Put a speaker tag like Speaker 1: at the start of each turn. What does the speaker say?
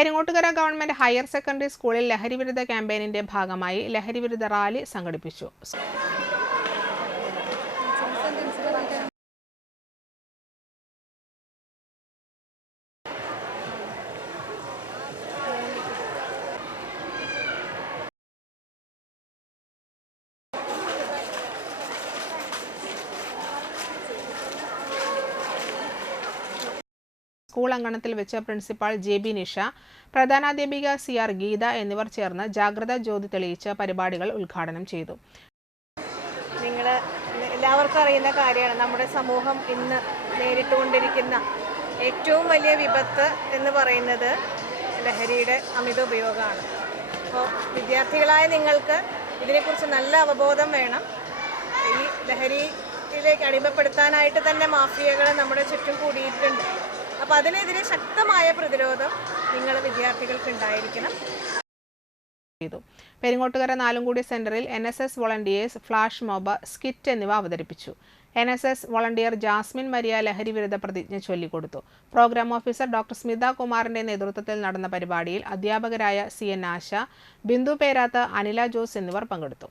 Speaker 1: Peringottukara government higher secondary സ്കൂളിൽ ലഹരിവിരുദ്ധ ക്യാമ്പയിനിന്റെ ഭാഗമായി ലഹരിവിരുദ്ധ റാലി സംഘടിപ്പിച്ചു. സ്കൂൾ അങ്കണത്തിൽ വെച്ച് പ്രിൻസിപ്പാൾ ജെ ബി നിഷ പ്രധാനാധ്യാപിക സി ആർ ഗീത എന്നിവർ ചേർന്ന് ജാഗ്രതാ ജ്യോതി തെളിയിച്ച് പരിപാടികൾ ഉദ്ഘാടനം ചെയ്തു.
Speaker 2: നിങ്ങൾ എല്ലാവർക്കും അറിയുന്ന കാര്യമാണ്. നമ്മുടെ സമൂഹം ഇന്ന് നേരിട്ടുകൊണ്ടിരിക്കുന്ന ഏറ്റവും വലിയ വിപത്ത് എന്ന് പറയുന്നത് ലഹരിയുടെ അമിത ഉപയോഗമാണ്. അപ്പോൾ വിദ്യാർത്ഥികളായ നിങ്ങൾക്ക് ഇതിനെക്കുറിച്ച് നല്ല അവബോധം വേണം. ഈ ലഹരിയിലേക്ക് അടിമപ്പെടുത്താനായിട്ട് തന്നെ മാഫിയകൾ നമ്മുടെ ചുറ്റും കൂടിയിട്ടുണ്ട്. അപ്പോൾ അതിനെതിരെ ശക്തമായ പ്രതിരോധം നിങ്ങൾ വിദ്യാർത്ഥികൾക്ക് ഉണ്ടായിരിക്കണം
Speaker 1: പെരിങ്ങോട്ടുകര നാലുംകൂടി സെന്ററിൽ N S S volunteers flash mob skit എന്നിവ അവതരിപ്പിച്ചു. N S S volunteer Jasmine Maria ലഹരി വിരുദ്ധ പ്രതിജ്ഞ ചൊല്ലിക്കൊടുത്തു. പ്രോഗ്രാം ഓഫീസർ ഡോക്ടർ സ്മിത കുമാറിന്റെ നേതൃത്വത്തിൽ നടന്ന പരിപാടിയിൽ അധ്യാപകരായ സി എൻ ആശ ബിന്ദു പേരാത്ത് അനില ജോസ് എന്നിവർ പങ്കെടുത്തു.